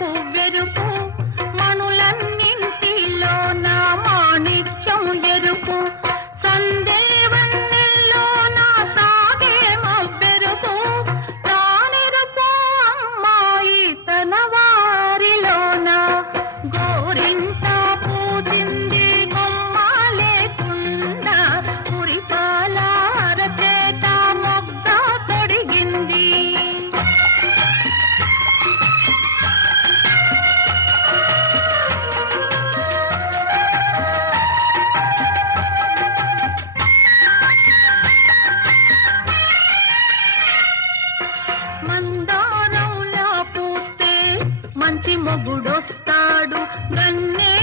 పువ్వెరుపు మణులన్నింటిలో నా మాణిక్యం ఎరుపు సందేవన్నెల్లో నా సాగే మబ్బెరుపు తానెరుపు అమ్మాయి తన వారిలోన గోరింట పూజింది కొమ్మ లేకుండా పురిపాల అరచేత మొగ్గ తొడిగింది మందారంలా పూస్తే మంచి మొగుడొస్తాడు గన్నే